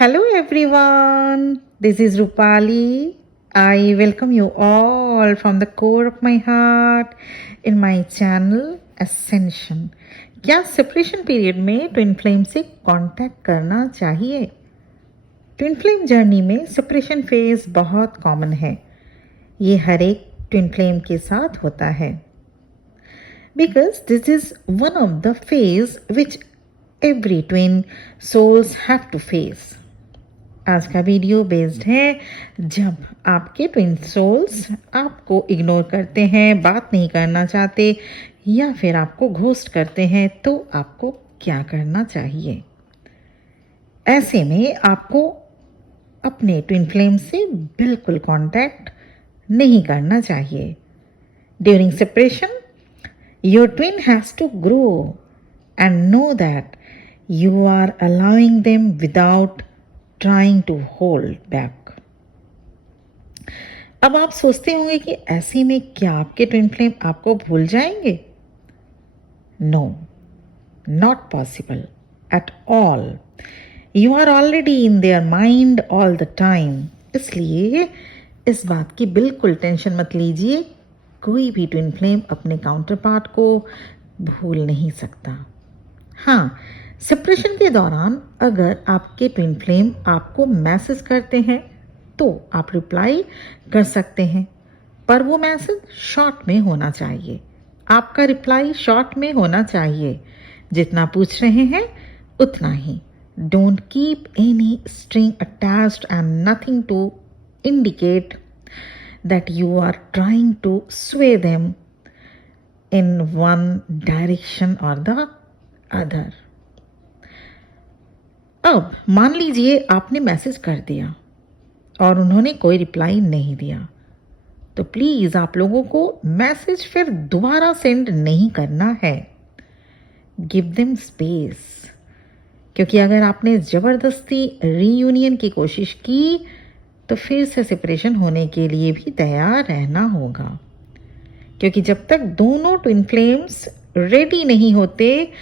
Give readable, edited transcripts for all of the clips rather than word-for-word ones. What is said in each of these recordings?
Hello everyone, this is Rupali. I welcome you all from the core of my heart in my channel Ascension. क्या separation period में twin flame से contact करना चाहिए? Twin flame journey में separation phase बहुत common है. ये हर एक ट्विन फ्लेम के साथ होता है. Because this is one of the phase which every twin souls have to face. आज का वीडियो बेस्ड है जब आपके ट्विन सोल्स आपको इग्नोर करते हैं, बात नहीं करना चाहते या फिर आपको घोस्ट करते हैं तो आपको क्या करना चाहिए. ऐसे में आपको अपने ट्विन फ्लेम से बिल्कुल कांटेक्ट नहीं करना चाहिए. During separation your twin has to grow and know that you are allowing them without trying to hold back. अब आप सोचते होंगे कि ऐसे में क्या आपके ट्विन फ्लेम आपको भूल जाएंगे? No, not possible at all. You are already in their mind all the time. इसलिए इस बात की बिल्कुल टेंशन मत लीजिए. कोई भी ट्विन फ्लेम अपने काउंटर पार्ट को भूल नहीं सकता. हाँ, सेपरेशन के दौरान अगर आपके ट्विन फ्लेम आपको मैसेज करते हैं तो आप रिप्लाई कर सकते हैं, पर वो मैसेज शॉर्ट में होना चाहिए. आपका रिप्लाई शॉर्ट में होना चाहिए. जितना पूछ रहे हैं उतना ही. Don't keep any string attached and nothing to indicate that you are trying to sway them in one direction और द अदर. अब मान लीजिए आपने मैसेज कर दिया और उन्होंने कोई रिप्लाई नहीं दिया, तो प्लीज़ आप लोगों को मैसेज फिर दोबारा सेंड नहीं करना है. गिव देम स्पेस, क्योंकि अगर आपने ज़बरदस्ती रीयूनियन की कोशिश की तो फिर से सेपरेशन होने के लिए भी तैयार रहना होगा. क्योंकि जब तक दोनों ट्विन फ्लेम्स रेडी नहीं होते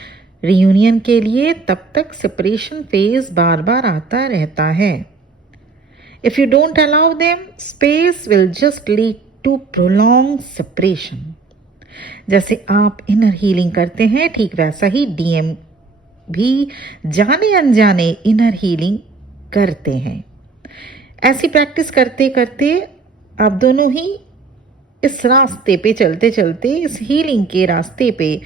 रियूनियन के लिए, तब तक सेपरेशन फेज बार बार आता रहता है. If you don't allow them space will just lead to prolong separation. जैसे आप इनर हीलिंग करते हैं, ठीक वैसा ही डीएम भी जाने अनजाने इनर हीलिंग करते हैं. ऐसी प्रैक्टिस करते करते आप दोनों ही इस रास्ते पे चलते चलते, इस हीलिंग के रास्ते पे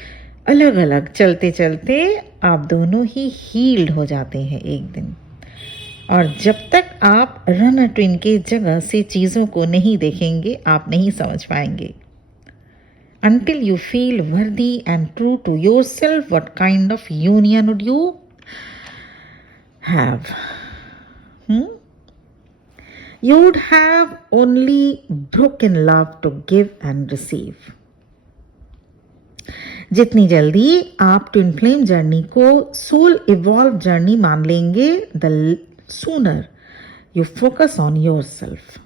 अलग अलग चलते चलते आप दोनों ही हील्ड हो जाते हैं एक दिन. और जब तक आप रनर ट्विन के जगह से चीज़ों को नहीं देखेंगे आप नहीं समझ पाएंगे. Until you feel worthy and true to yourself, what kind of union would you have? You would have only broken love to give and receive. जितनी जल्दी आप ट्विन फ्लेम जर्नी को सोल इवॉल्व जर्नी मान लेंगे, the sooner you focus on yourself.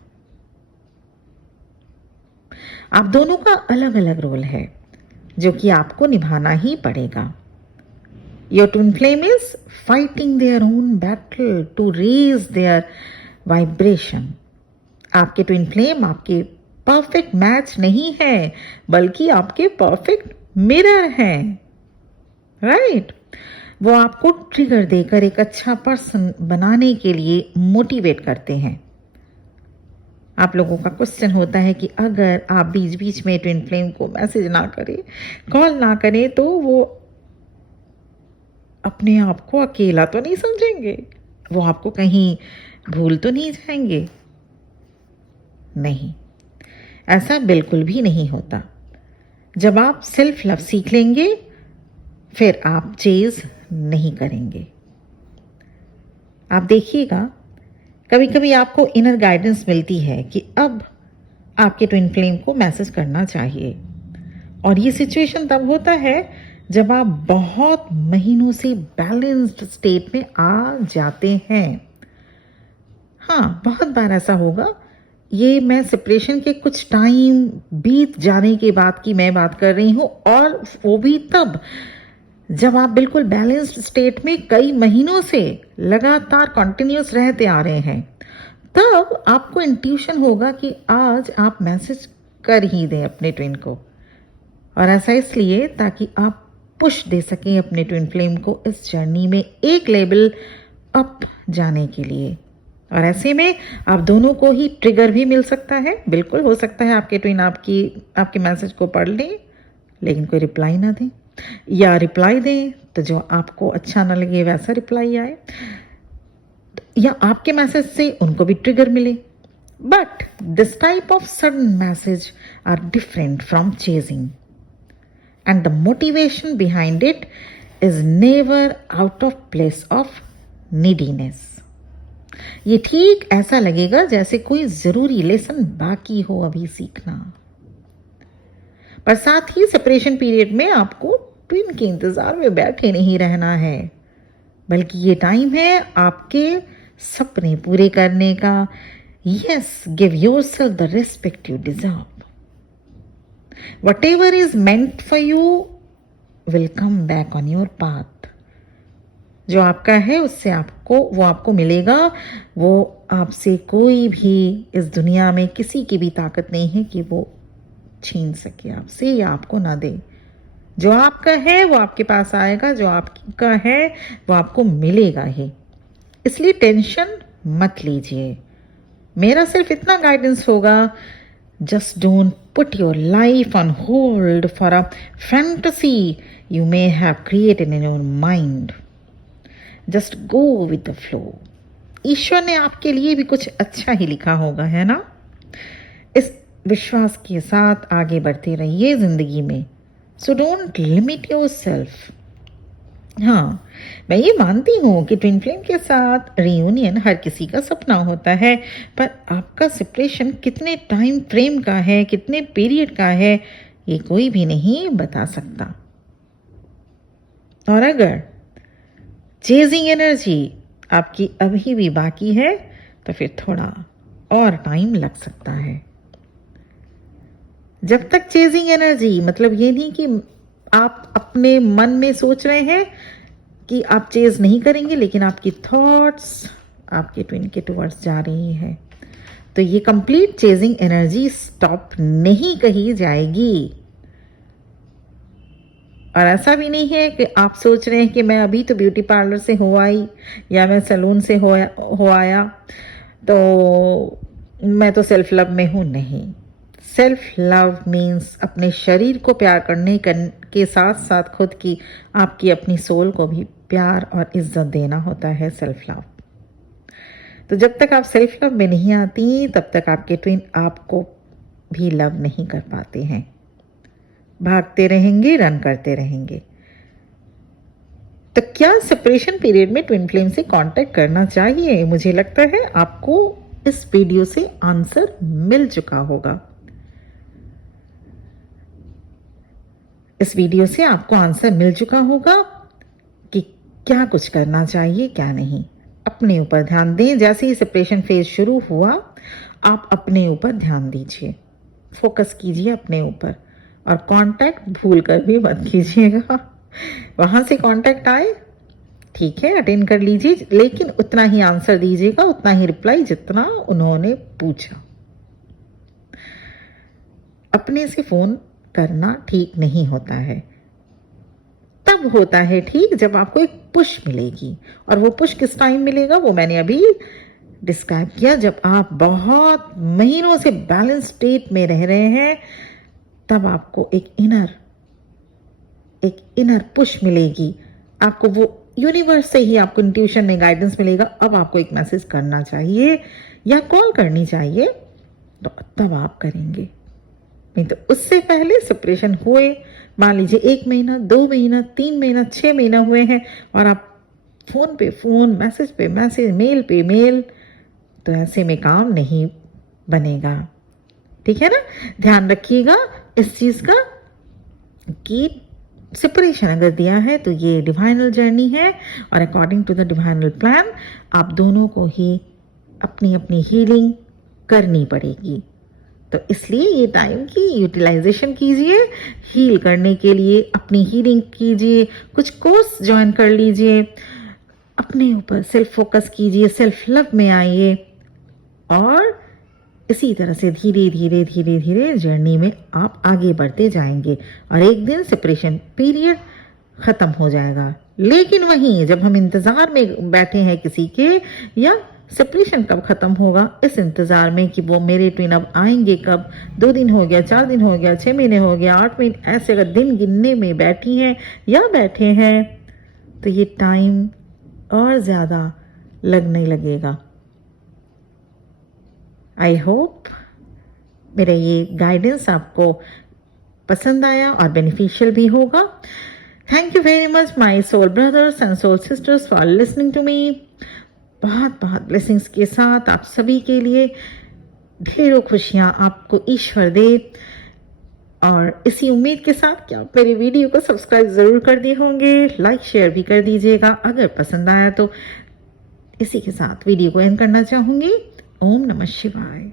आप दोनों का अलग अलग रोल है जो कि आपको निभाना ही पड़ेगा. Your twin flame is fighting their own battle to raise their vibration. आपके ट्विन फ्लेम आपके परफेक्ट मैच नहीं है, बल्कि आपके परफेक्ट मिरर है. राइट? वो आपको ट्रिगर देकर एक अच्छा पर्सन बनाने के लिए मोटिवेट करते हैं. आप लोगों का क्वेश्चन होता है कि अगर आप बीच बीच में ट्विन फ्लेम को मैसेज ना करें, कॉल ना करें, तो वो अपने आप को अकेला तो नहीं समझेंगे? वो आपको कहीं भूल तो नहीं जाएंगे? नहीं, ऐसा बिल्कुल भी नहीं होता. जब आप सेल्फ लव सीख लेंगे फिर आप चेज नहीं करेंगे. आप देखिएगा कभी कभी आपको इनर गाइडेंस मिलती है कि अब आपके ट्विन फ्लेम को मैसेज करना चाहिए. और ये सिचुएशन तब होता है जब आप बहुत महीनों से बैलेंस्ड स्टेट में आ जाते हैं. हाँ, बहुत बार ऐसा होगा. ये मैं सेपरेशन के कुछ टाइम बीत जाने के बाद की मैं बात कर रही हूँ, और वो भी तब जब आप बिल्कुल बैलेंस्ड स्टेट में कई महीनों से लगातार कंटिन्यूस रहते आ रहे हैं, तब आपको इंट्यूशन होगा कि आज आप मैसेज कर ही दें अपने ट्विन को। और ऐसा इसलिए ताकि आप पुश दे सकें अपने ट्विन फ्लेम को इस जर्नी में एक लेवल अप जाने के लिए। और ऐसे में आप दोनों को ही ट्रिगर भी मिल सकता है। बिल्कुल हो सकता है आपके ट्विन आपके मैसेज को पढ़ लें लेकिन कोई रिप्लाई ना दें, या रिप्लाई दें तो जो आपको अच्छा ना लगे वैसा रिप्लाई आए, या आपके मैसेज से उनको भी ट्रिगर मिले। But this type of sudden message are different from chasing and the motivation behind it is never out of place of neediness. ये ठीक ऐसा लगेगा जैसे कोई जरूरी लेसन बाकी हो अभी सीखना, पर साथ ही सेपरेशन पीरियड में आपको ट्विन के इंतजार में बैठे नहीं रहना है, बल्कि ये टाइम है आपके सपने पूरे करने का। Yes, give yourself the respect you deserve. Whatever is meant for you will come back on your path. जो आपका है उससे वो आपको मिलेगा। वो आपसे कोई भी इस दुनिया में किसी की भी ताकत नहीं है कि वो छीन सके आपसे या आपको ना दे। जो आपका है वो आपके पास आएगा, जो आपका है वो आपको मिलेगा ही। इसलिए टेंशन मत लीजिए। मेरा सिर्फ इतना गाइडेंस होगा, just don't put your life on hold for a fantasy you may have created in your mind. Just go with the flow. ईश्वर ने आपके लिए भी कुछ अच्छा ही लिखा होगा, है ना? इस विश्वास के साथ आगे बढ़ते रहिए जिंदगी में। So don't limit yourself. हाँ, मैं ये मानती हूँ कि ट्विन फ्लेम के साथ रियूनियन हर किसी का सपना होता है, पर आपका सेपरेशन कितने टाइम फ्रेम का है, कितने पीरियड का है, ये कोई भी नहीं बता सकता। और अगर चेजिंग एनर्जी आपकी अभी भी बाकी है तो फिर थोड़ा और टाइम लग सकता है। जब तक चेजिंग एनर्जी, मतलब ये नहीं कि आप अपने मन में सोच रहे हैं कि आप चेज नहीं करेंगे, लेकिन आपकी थॉट्स आपके ट्विन के टुवर्ड्स जा रही है, तो ये कंप्लीट चेजिंग एनर्जी स्टॉप नहीं कही जाएगी। और ऐसा भी नहीं है कि आप सोच रहे हैं कि मैं अभी तो ब्यूटी पार्लर से हो आई या मैं सैलून से हो आया तो मैं तो सेल्फ लव में हूं। नहीं, सेल्फ लव मीन्स अपने शरीर को प्यार करने के साथ साथ खुद की, आपकी अपनी सोल को भी प्यार और इज्जत देना होता है सेल्फ लव। तो जब तक आप सेल्फ लव में नहीं आती तब तक आपके ट्विन आपको भी लव नहीं कर पाते हैं। भागते रहेंगे, रन करते रहेंगे। तो क्या सेपरेशन पीरियड में ट्विन फ्लेम से कांटेक्ट करना चाहिए? मुझे लगता है आपको इस वीडियो से आंसर मिल चुका होगा। इस वीडियो से आपको आंसर मिल चुका होगा कि क्या कुछ करना चाहिए, क्या नहीं। अपने ऊपर ध्यान दें। जैसे ही सेपरेशन फेज शुरू हुआ, आप अपने ऊपर ध्यान दीजिए, फोकस कीजिए अपने ऊपर, और कांटेक्ट भूल कर भी मत कीजिएगा। वहां से कांटेक्ट आए, ठीक है, अटेंड कर लीजिए, लेकिन उतना ही आंसर दीजिएगा, उतना ही रिप्लाई जितना उन्होंने पूछा। अपने से फोन करना ठीक नहीं होता है। तब होता है ठीक जब आपको एक पुश मिलेगी, और वो पुश किस टाइम मिलेगा वो मैंने अभी डिस्क्राइब किया। जब आप बहुत महीनों से बैलेंस स्टेट में रह रहे हैं, तब आपको एक इनर पुश मिलेगी। आपको वो यूनिवर्स से ही आपको इंट्यूशन में गाइडेंस मिलेगा, अब आपको एक मैसेज करना चाहिए या कॉल करनी चाहिए, तो तब आप करेंगे। नहीं तो उससे पहले सेपरेशन हुए, मान लीजिए 1 महीना, 2 महीना, 3 महीना, 6 महीना हुए हैं, और आप फोन पे फोन, मैसेज पे मैसेज, मेल पे मेल, तो ऐसे में काम नहीं बनेगा। ठीक है ना? ध्यान रखिएगा इस चीज का कि सेपरेशन अगर दिया है तो ये डिवाइनल जर्नी है, और अकॉर्डिंग टू द डिवाइनल प्लान आप दोनों को ही अपनी अपनी हीलिंग करनी पड़ेगी। तो इसलिए ये टाइम की यूटिलाइजेशन कीजिए, हील करने के लिए अपनी हीलिंग कीजिए, कुछ कोर्स ज्वाइन कर लीजिए, अपने ऊपर सेल्फ फोकस कीजिए, सेल्फ लव में आइए और इसी तरह से धीरे धीरे धीरे धीरे जर्नी में आप आगे बढ़ते जाएंगे और एक दिन सेपरेशन पीरियड ख़त्म हो जाएगा। लेकिन वहीं जब हम इंतज़ार में बैठे हैं किसी के, या सेपरेशन कब ख़त्म होगा इस इंतज़ार में कि वो मेरे ट्विन अब आएंगे कब, 2 दिन हो गया, 4 दिन हो गया, 6 महीने हो गया, 8 महीने, ऐसे अगर दिन गिनने में बैठी हैं या बैठे हैं तो ये टाइम और ज़्यादा लगने लगेगा। आई होप मेरा ये गाइडेंस आपको पसंद आया और बेनिफिशियल भी होगा। Thank you very much my soul brothers and soul sisters for listening to me. बहुत बहुत ब्लेसिंग्स के साथ आप सभी के लिए ढेरों खुशियाँ आपको ईश्वर दे, और इसी उम्मीद के साथ कि आप मेरी वीडियो को सब्सक्राइब ज़रूर कर दिए होंगे, लाइक शेयर भी कर दीजिएगा अगर पसंद आया तो। इसी के साथ वीडियो को एंड करना चाहूँगी। ओम नमः शिवाय।